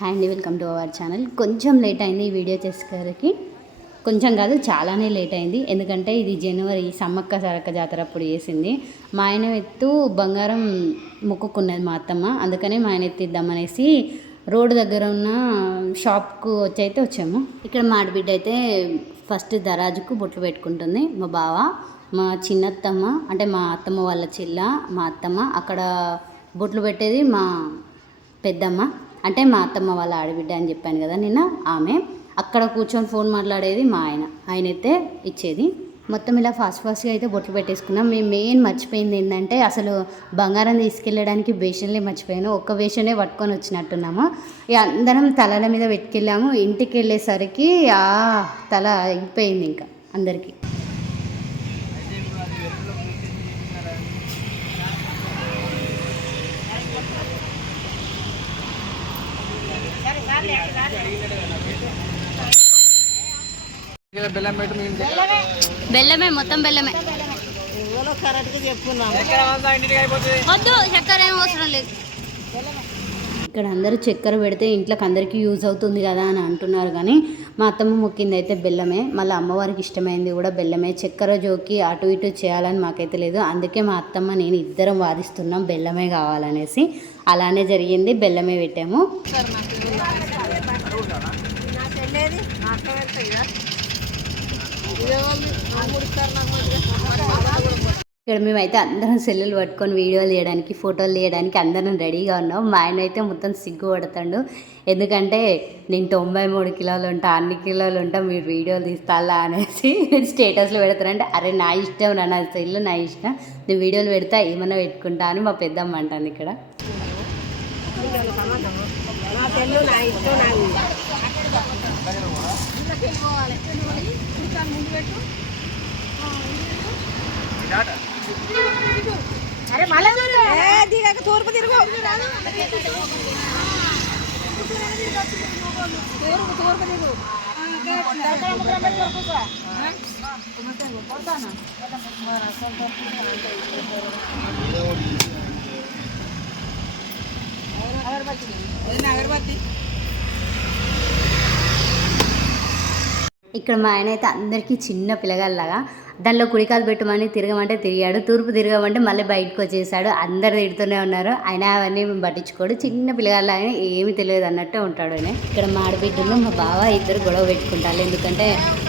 Hi అండి, welcome to our channel. కొంచెం late అయింది ఈ వీడియో చేసేసరికి. కొంచెం కాదు, చాలానే లేట్ అయింది. ఎందుకంటే ఇది జనవరి సమ్మక్క సారక్క జాతర అప్పుడు చేసింది. మా ఆయన ఎత్తు బంగారం మొక్కుకున్నది మా అత్తమ్మ. అందుకనే మా ఆయన ఎత్తిద్దామనేసి రోడ్డు దగ్గర ఉన్న షాప్కు అయితే వచ్చాము. ఇక్కడ మా ఆడబిడ్డ అయితే ఫస్ట్ దరాజుకు బొట్లు పెట్టుకుంటుంది. మా బావ, మా చిన్నత్తమ్మ అంటే మా అత్తమ్మ వాళ్ళ చెల్ల, మా అత్తమ్మ అక్కడ బొట్లు పెట్టేది మా పెద్దమ్మ అంటే మా అత్తమ్మ వాళ్ళ ఆడబిడ్డ అని చెప్పాను కదా నిన్న. ఆమె అక్కడ కూర్చొని ఫోన్ మాట్లాడేది మా ఆయన అయితే ఇచ్చేది. మొత్తం ఇలా ఫాస్ట్గా అయితే బొట్లు పెట్టేసుకున్నాం. మేము మెయిన్ మర్చిపోయింది ఏంటంటే అసలు బంగారం తీసుకెళ్ళడానికి బేషన్లే మర్చిపోయాను. ఒక్క బేషనే పట్టుకొని వచ్చినట్టున్నాము. ఇక అందరం తలల మీద పెట్టుకెళ్ళాము. ఇంటికి వెళ్ళేసరికి తల అయిపోయింది ఇంకా అందరికీ. బెల్లమే, మొత్తం బెల్లమే. వద్దు, చక్కెర ఏం అవసరం లేదు. ఇక్కడ అందరూ చక్కెర పెడితే ఇంట్లోకి అందరికీ యూజ్ అవుతుంది కదా అని అంటున్నారు. కానీ మా అత్తమ్మ మొక్కింది అయితే బెల్లమే. మళ్ళీ అమ్మవారికి ఇష్టమైంది కూడా బెల్లమే. చక్కెర జోకి అటు ఇటు చేయాలని మాకైతే లేదు. అందుకే మా అత్తమ్మ నేను ఇద్దరం వాదిస్తున్నాం బెల్లమే కావాలనేసి. అలానే జరిగింది, బెల్లమే పెట్టాము. ఇక్కడ మేమైతే అందరం సెల్లులు పట్టుకొని వీడియోలు తీయడానికి, ఫోటోలు తీయడానికి అందరం రెడీగా ఉన్నాం. మా ఆయన అయితే మొత్తం సిగ్గుపడతాడు. ఎందుకంటే నేను 93 కిలోలు ఉంటా, అన్ని కిలోలు ఉంటా, మీరు వీడియోలు తీస్తాలా అనేసి స్టేటస్లో పెడతారంటే, అరే నా ఇష్టం, నా సెల్లు నా ఇష్టం, నేను వీడియోలు పెడతా ఏమన్నా పెట్టుకుంటా అని మా పెద్దమ్మ అంటాను. ఇక్కడ అరే మళ్ళీ దిగాక తూర్పు తిరుగు, తూర్పు తిరుగు. అగరబత్తి. ఇక్కడ మా ఆయన అయితే అందరికీ చిన్న పిల్లగాళ్ళలాగా దానిలో కుడికాలు పెట్టమని తిరగమంటే తిరిగాడు, తూర్పు తిరగమంటే మళ్ళీ బయటకు వచ్చేసాడు. అందరు తిడుతూనే ఉన్నారు. ఆయన అవన్నీ పట్టించుకోడు, చిన్న పిల్లగాళ్ళని ఏమీ తెలియదు అన్నట్టే ఉంటాడు ఆయన. ఇక్కడ మా ఆడబిడ్డలు మా బావ ఇద్దరు గొడవ పెట్టుకుంటారు. ఎందుకంటే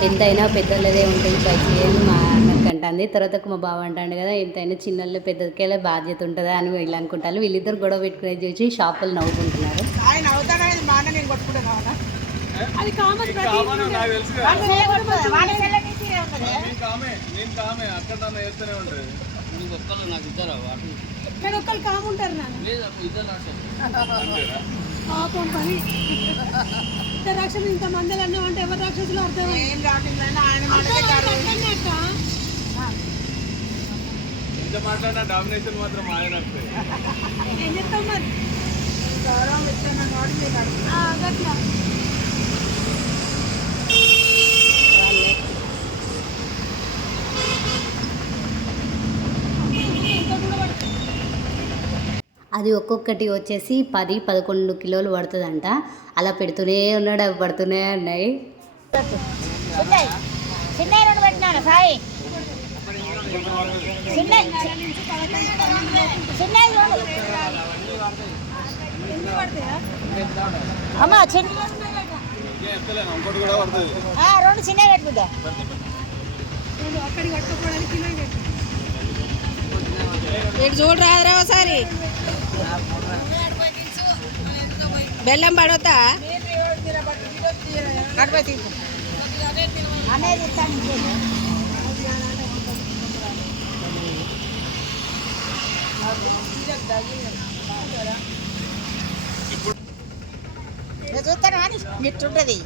ఎంతైనా పెద్దలదే ఉంటుంది పైకి ఏమి మా అన్నకంటుంది. తర్వాత మా బావ అంటాడు కదా, ఎంతైనా చిన్నళ్ళు పెద్దదికేలా బాధ్యత ఉంటుందా అని వీళ్ళు అనుకుంటారు. వీళ్ళిద్దరు గొడవ పెట్టుకునేది చూసి షాపులు నవ్వుకుంటున్నారు. అది కామన్ ఒక్కరు కాముంటారు పాపం పని. ఇద్దరు రాక్షసులు ఇంతమంది అన్నామంటే ఎవరు రాక్షసులు అర్థం. మాట్లాడినా డామినేషన్ మాత్రం ఆయన ఏం చెప్తాం మరి, గౌరవం ఇచ్చిన అట్లా. అది ఒక్కొక్కటి వచ్చేసి 10-11 కిలోలు పడుతుందంట. అలా పెడుతూనే ఉన్నాడు, అవి పడుతూనే ఉన్నాయి. రెండు చిన్న పెట్టుకుంటా చూడు రాదురా ఒకసారి. బెల్లం పడతా అనేది చూస్తాను అని ఇట్టుంటది,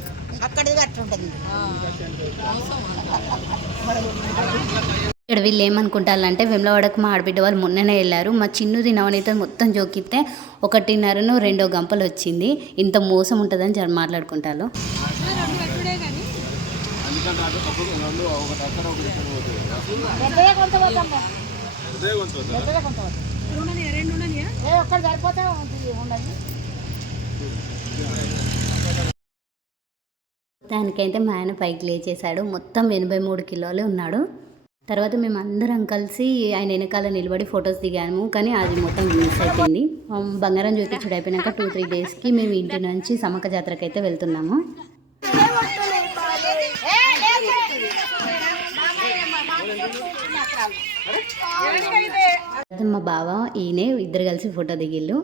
అక్కడిది అట్టుంటది. ఇక్కడ వీళ్ళు ఏమనుకుంటారంటే వెమ్లవాడకు మా ఆడబిడ్డ వాళ్ళు మొన్ననే వెళ్ళారు. మా చిన్నది నవనీత మొత్తం జోకిస్తే 1.5-2 గంపలు వచ్చింది. ఇంత మోసం ఉంటుందని మాట్లాడుకుంటారు. ఒక్కటి సరిపోతే ఉండదు. దానికైతే మా ఆయన పైకి లేచేశాడు. మొత్తం 83 కిలోలు ఉన్నాడు. తర్వాత మేము అందరం కలిసి ఆయన వెనకాల నిలబడి ఫొటోస్ దిగాము, కానీ అది మొత్తం మిస్ అయిపోయింది. బంగారం జ్యోతిష్యుడు అయిపోయినాక 2-3 డేస్కి మేము ఇంటి నుంచి సమ్మక్క జాతరకి అయితే వెళ్తున్నాము. మా బావ ఈయనే ఇద్దరు కలిసి ఫోటో దిగిళ్ళు.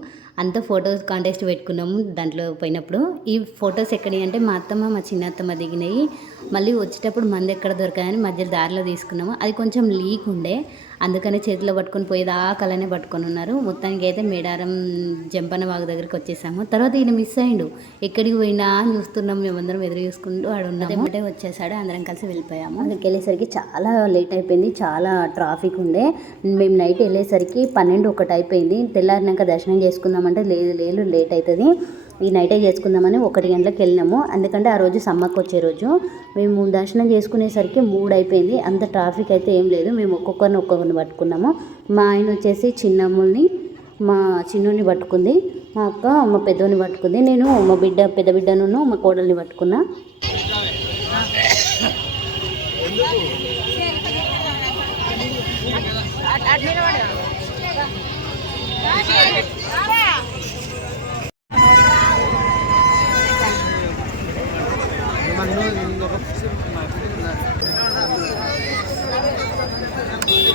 అంతా ఫొటోస్ కాంటెస్ట్ పెట్టుకున్నాము దాంట్లో పోయినప్పుడు. ఈ ఫొటోస్ ఎక్కడి అంటే మా అత్తమ్మ మా చిన్న అత్తమ్మ దిగినాయి. మళ్ళీ వచ్చేటప్పుడు మంది ఎక్కడ దొరకాయని మధ్యలో దారిలో తీసుకున్నాము. అది కొంచెం లీక్ ఉండే, అందుకని చేతిలో పట్టుకొని పోయేదాకా అలానే పట్టుకొని ఉన్నారు. మొత్తానికి అయితే మేడారం జంపన్న వాగు దగ్గరికి వచ్చేసాము. తర్వాత ఈయన మిస్ అయ్యిండు. ఎక్కడికి పోయినా అని చూస్తున్నాం, మేమందరం ఎదురు చూసుకుంటూ ఆడున్నాము. ఒకటే వచ్చేసాడు, అందరం కలిసి వెళ్ళిపోయాము. అక్కడికి వెళ్ళేసరికి చాలా లేట్ అయిపోయింది, చాలా ట్రాఫిక్ ఉండే. మేము నైట్ వెళ్ళేసరికి 12-1 అయిపోయింది. తెల్లారినాక దర్శనం చేసుకుందామంటే లేదు లేట్ అవుతుంది, ఈ నైటే చేసుకుందామని 1 గంటలకు వెళ్ళినాము. ఎందుకంటే ఆ రోజు సమ్మక్క వచ్చే రోజు. మేము దర్శనం చేసుకునేసరికి 3 అయిపోయింది. అంత ట్రాఫిక్ అయితే ఏం లేదు. మేము ఒక్కొక్కరిని పట్టుకున్నాము. మా ఆయన వచ్చేసి చిన్నమ్ముల్ని, మా చిన్నోని పట్టుకుంది, మా అక్క మా పెద్దోని పట్టుకుంది, నేను మా పెద్ద బిడ్డను మా కోడల్ని పట్టుకున్నా.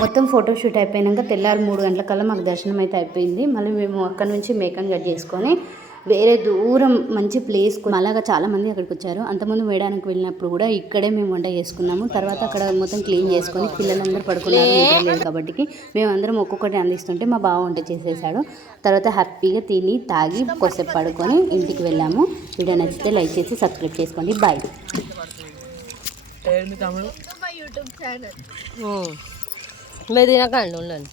మొత్తం ఫోటోషూట్ అయిపోయాక తెల్లారి 3 గంటలకల్లా మాకు దర్శనం అయితే అయిపోయింది. మళ్ళీ మేము అక్కడ నుంచి మేకన్ కట్ చేసుకొని వేరే దూరం మంచి ప్లేస్, అలాగా చాలామంది అక్కడికి వచ్చారు. అంతకుముందు వేయడానికి వెళ్ళినప్పుడు కూడా ఇక్కడే మేము వంట చేసుకున్నాము. తర్వాత అక్కడ మొత్తం క్లీన్ చేసుకొని పిల్లలందరూ పడుకున్నారు, నిద్ర లేదు కాబట్టి మేమందరం ఒక్కొక్కటి అందిస్తుంటే మా బావ వంట చేసేసాడు. తర్వాత హ్యాపీగా తిని తాగి కొద్దిసేపు పడుకొని ఇంటికి వెళ్ళాము. వీడియో నచ్చితే లైక్ చేసి సబ్స్క్రైబ్ చేసుకోండి. బాయ్. యూట్యూబ్ ఛానల్ మీరు తినకండి ఉండండి.